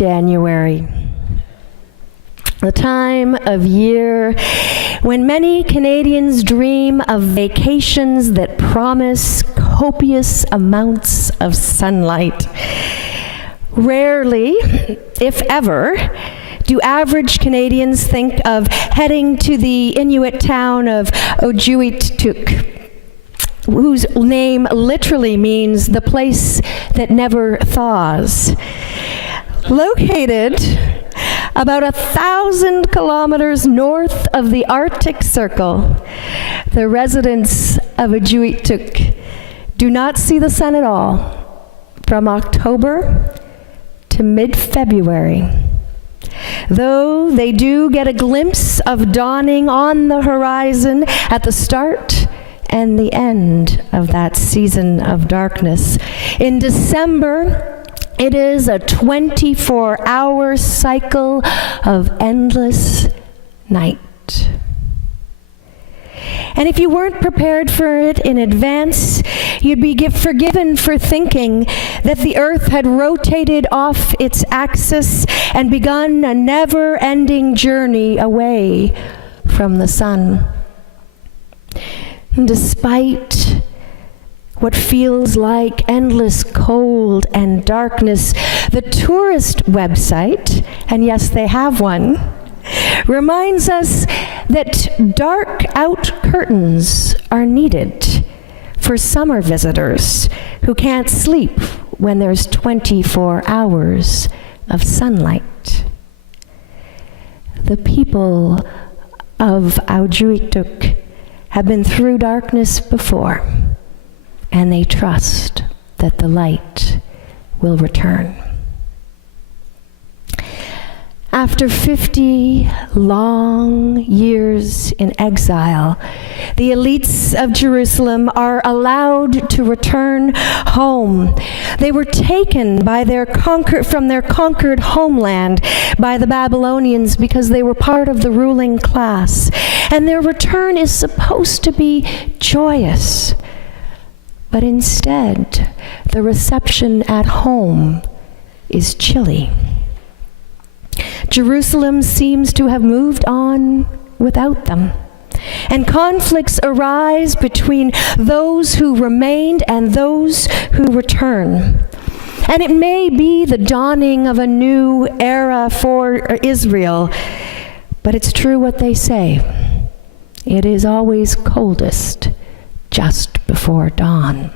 January, the time of year when many Canadians dream of vacations that promise copious amounts of sunlight. Rarely, if ever, do average Canadians think of heading to the Inuit town of Aujuittuq, whose name literally means the place that never thaws. Located about 1,000 kilometers north of the Arctic Circle, the residents of Aujuittuq do not see the sun at all from October to mid-February, though they do get a glimpse of dawning on the horizon at the start and the end of that season of darkness. In December, it is a 24-hour cycle of endless night. And if you weren't prepared for it in advance, you'd be forgiven for thinking that the Earth had rotated off its axis and begun a never-ending journey away from the sun. And despite what feels like endless cold and darkness, the tourist website, and yes, they have one, reminds us that dark-out curtains are needed for summer visitors who can't sleep when there's 24 hours of sunlight. The people of Aujuittuq have been through darkness before, and they trust that the light will return. After 50 long years in exile, the elites of Jerusalem are allowed to return home. They were taken from their conquered homeland by the Babylonians because they were part of the ruling class. And their return is supposed to be joyous. But instead, the reception at home is chilly. Jerusalem seems to have moved on without them, and conflicts arise between those who remained and those who return. And it may be the dawning of a new era for Israel, but it's true what they say. It is always coldest just before dawn.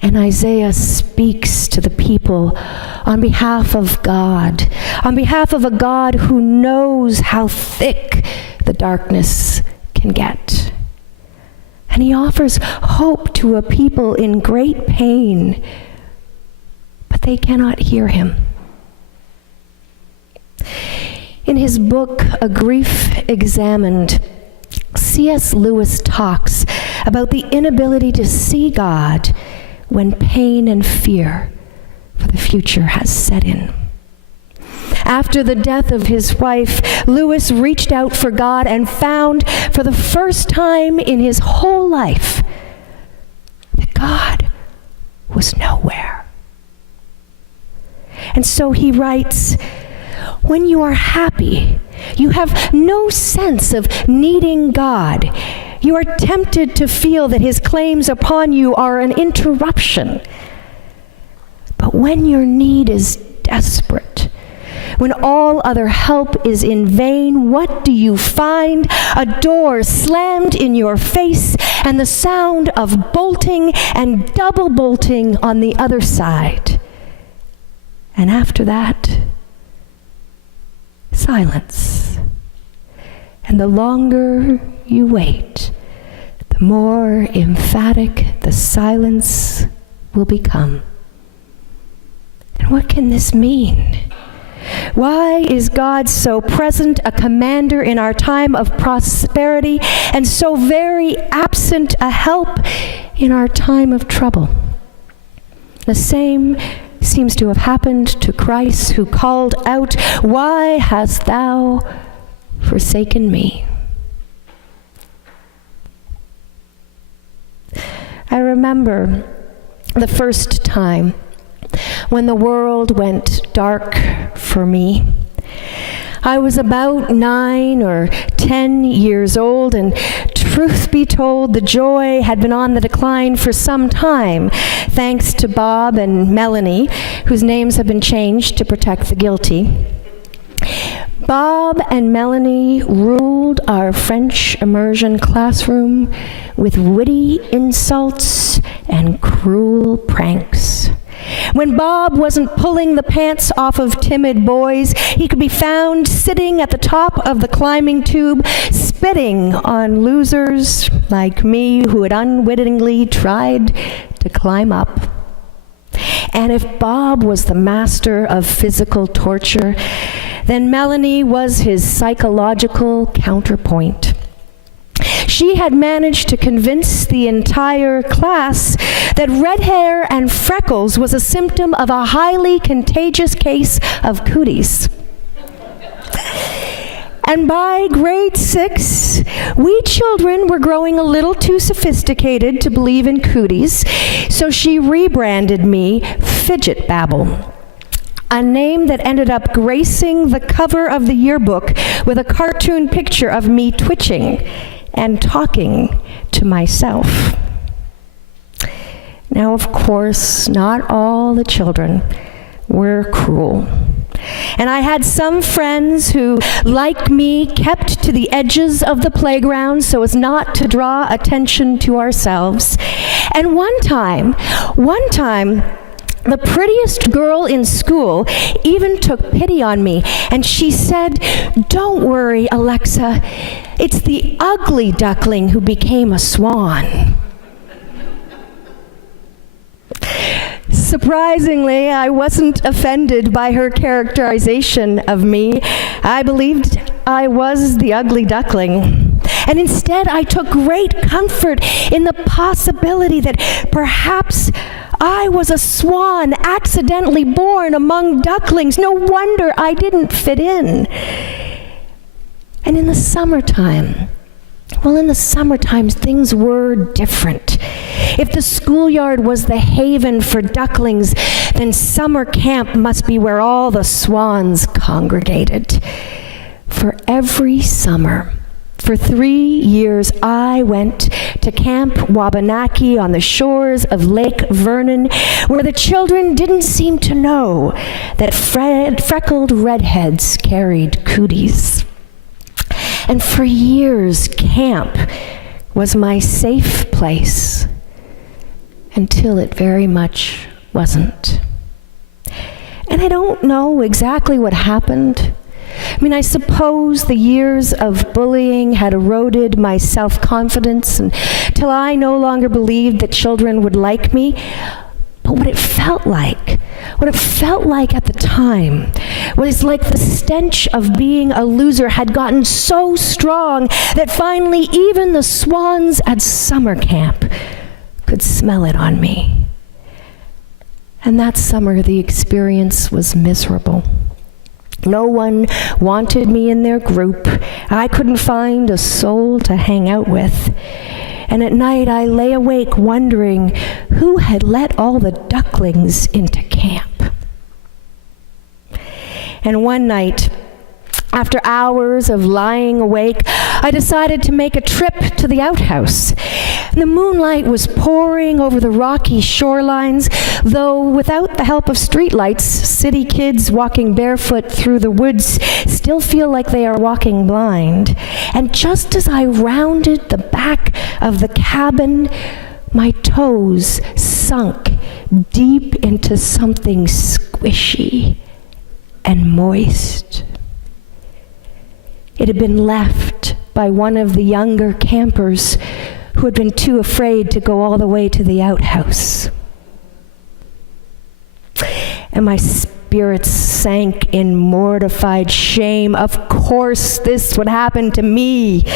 And Isaiah speaks to the people on behalf of God, on behalf of a God who knows how thick the darkness can get. And he offers hope to a people in great pain, but they cannot hear him. In his book, A Grief Examined, C.S. Lewis talks about the inability to see God when pain and fear for the future has set in. After the death of his wife, Lewis reached out for God and found for the first time in his whole life that God was nowhere. And so he writes, "When you are happy, you have no sense of needing God. You are tempted to feel that his claims upon you are an interruption. But when your need is desperate, when all other help is in vain, what do you find? A door slammed in your face and the sound of bolting and double bolting on the other side. And after that, silence. And the longer you wait, the more emphatic the silence will become." And what can this mean? Why is God so present, a commander in our time of prosperity, and so very absent, a help in our time of trouble? The same seems to have happened to Christ, who called out, "Why hast thou forsaken me?" I remember the first time when the world went dark for me. I was about 9 or 10 years old, and truth be told, the joy had been on the decline for some time, thanks to Bob and Melanie, whose names have been changed to protect the guilty. Bob and Melanie ruled our French immersion classroom with witty insults and cruel pranks. When Bob wasn't pulling the pants off of timid boys, he could be found sitting at the top of the climbing tube, spitting on losers like me who had unwittingly tried to climb up. And if Bob was the master of physical torture, then Melanie was his psychological counterpoint. She had managed to convince the entire class that red hair and freckles was a symptom of a highly contagious case of cooties. And by grade 6, we children were growing a little too sophisticated to believe in cooties, so she rebranded me Fidget Babble, a name that ended up gracing the cover of the yearbook with a cartoon picture of me twitching and talking to myself. Now, of course, not all the children were cruel. And I had some friends who, like me, kept to the edges of the playground so as not to draw attention to ourselves. And one time, the prettiest girl in school even took pity on me, and she said, "Don't worry, Alexa, it's the ugly duckling who became a swan." Surprisingly, I wasn't offended by her characterization of me. I believed I was the ugly duckling. And instead, I took great comfort in the possibility that perhaps I was a swan accidentally born among ducklings. No wonder I didn't fit in. And in the summertime, things were different. If the schoolyard was the haven for ducklings, then summer camp must be where all the swans congregated. For every summer, for 3 years, I went to Camp Wabanaki on the shores of Lake Vernon, where the children didn't seem to know that freckled redheads carried cooties. And for years, camp was my safe place, until it very much wasn't. And I don't know exactly what happened. I suppose the years of bullying had eroded my self-confidence until I no longer believed that children would like me. But what it felt like at the time was like the stench of being a loser had gotten so strong that finally even the swans at summer camp could smell it on me. And that summer, the experience was miserable. No one wanted me in their group. I couldn't find a soul to hang out with. And at night, I lay awake wondering who had let all the ducklings into camp. And one night, after hours of lying awake, I decided to make a trip to the outhouse. The moonlight was pouring over the rocky shorelines, though without the help of streetlights, city kids walking barefoot through the woods still feel like they are walking blind. And just as I rounded the back of the cabin, my toes sunk deep into something squishy and moist. It had been left by one of the younger campers who had been too afraid to go all the way to the outhouse. And my spirits sank in mortified shame. Of course, this would happen to me.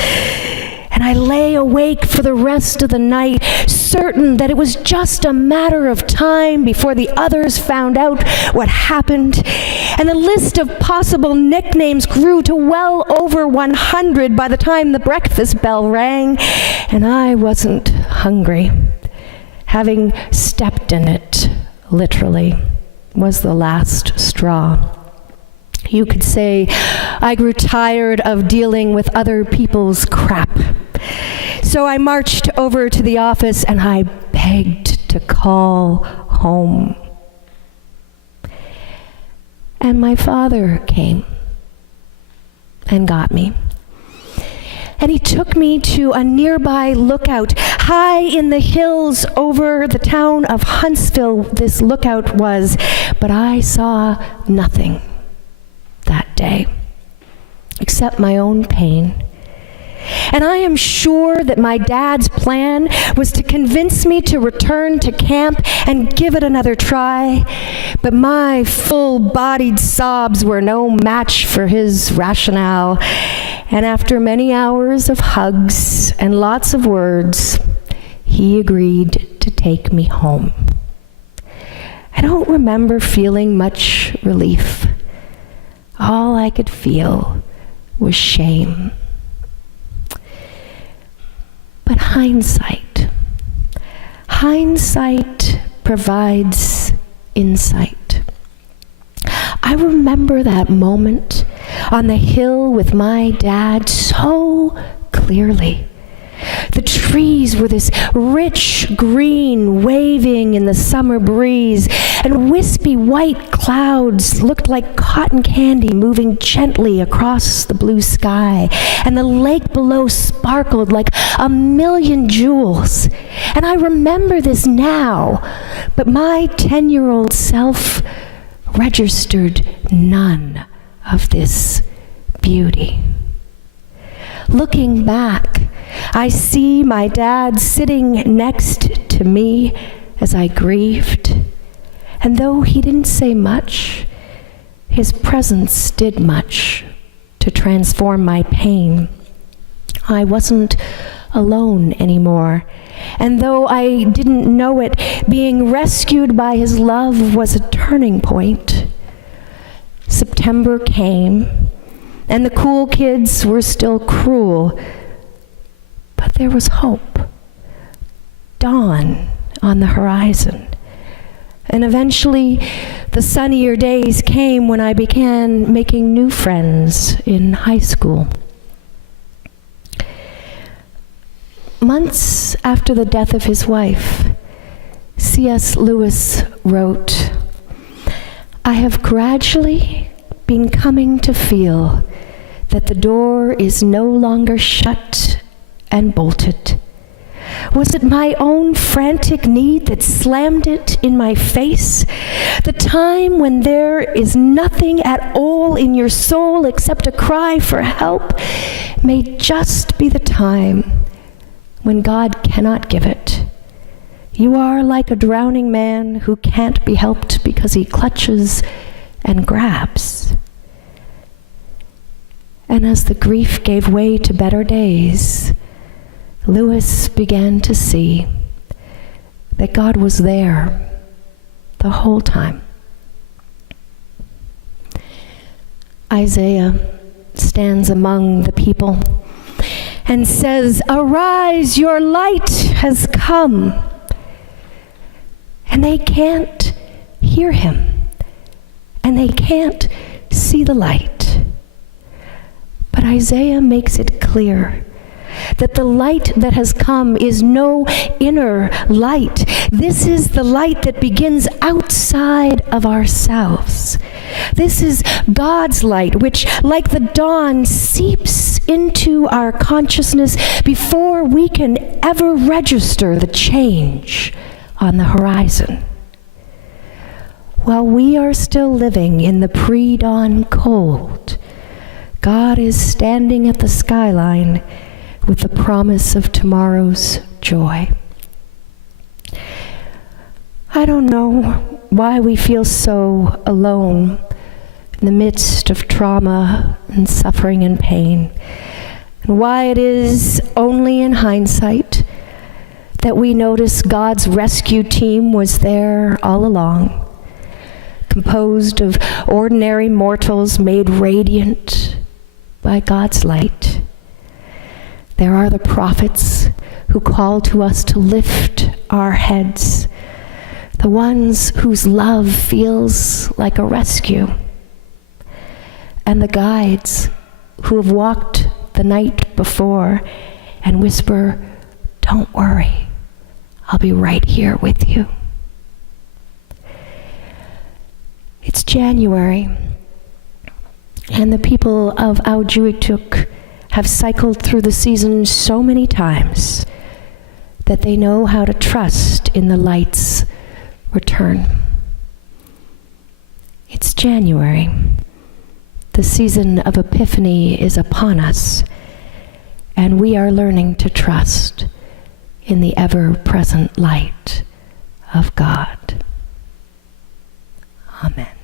And I lay awake for the rest of the night, certain that it was just a matter of time before the others found out what happened. And the list of possible nicknames grew to well over 100 by the time the breakfast bell rang. And I wasn't hungry, having stepped in it, literally, was the last straw. You could say I grew tired of dealing with other people's crap. So I marched over to the office and I begged to call home. And my father came and got me. And he took me to a nearby lookout. High in the hills over the town of Huntsville, this lookout was, but I saw nothing that day except my own pain. And I am sure that my dad's plan was to convince me to return to camp and give it another try. But my full-bodied sobs were no match for his rationale. And after many hours of hugs and lots of words, he agreed to take me home. I don't remember feeling much relief. All I could feel was shame. But hindsight provides insight. I remember that moment on the hill with my dad so clearly. The trees were this rich green waving in the summer breeze, and wispy white clouds looked like cotton candy moving gently across the blue sky, and the lake below sparkled like a million jewels. And I remember this now, but my 10-year-old self registered none of this beauty. Looking back, I see my dad sitting next to me as I grieved, and though he didn't say much, his presence did much to transform my pain. I wasn't alone anymore, and though I didn't know it, being rescued by his love was a turning point. September came, and the cool kids were still cruel, but there was hope. Dawn on the horizon. And eventually, the sunnier days came when I began making new friends in high school. Months after the death of his wife, C.S. Lewis wrote, "I have gradually been coming to feel that the door is no longer shut and bolted. Was it my own frantic need that slammed it in my face? The time when there is nothing at all in your soul except a cry for help may just be the time when God cannot give it. You are like a drowning man who can't be helped because he clutches and grabs." And as the grief gave way to better days, Lewis began to see that God was there the whole time. Isaiah stands among the people and says, "Arise, your light has come." And they can't hear him, and they can't see the light. But Isaiah makes it clear that the light that has come is no inner light. This is the light that begins outside of ourselves. This is God's light, which, like the dawn, seeps into our consciousness before we can ever register the change on the horizon. While we are still living in the pre-dawn cold, God is standing at the skyline with the promise of tomorrow's joy. I don't know why we feel so alone in the midst of trauma and suffering and pain, and why it is only in hindsight that we notice God's rescue team was there all along, composed of ordinary mortals made radiant by God's light. There are the prophets who call to us to lift our heads, the ones whose love feels like a rescue, and the guides who have walked the night before and whisper, "Don't worry, I'll be right here with you." It's January, and the people of Aujuittuq have cycled through the season so many times that they know how to trust in the light's return. It's January. The season of Epiphany is upon us, and we are learning to trust in the ever-present light of God. Amen.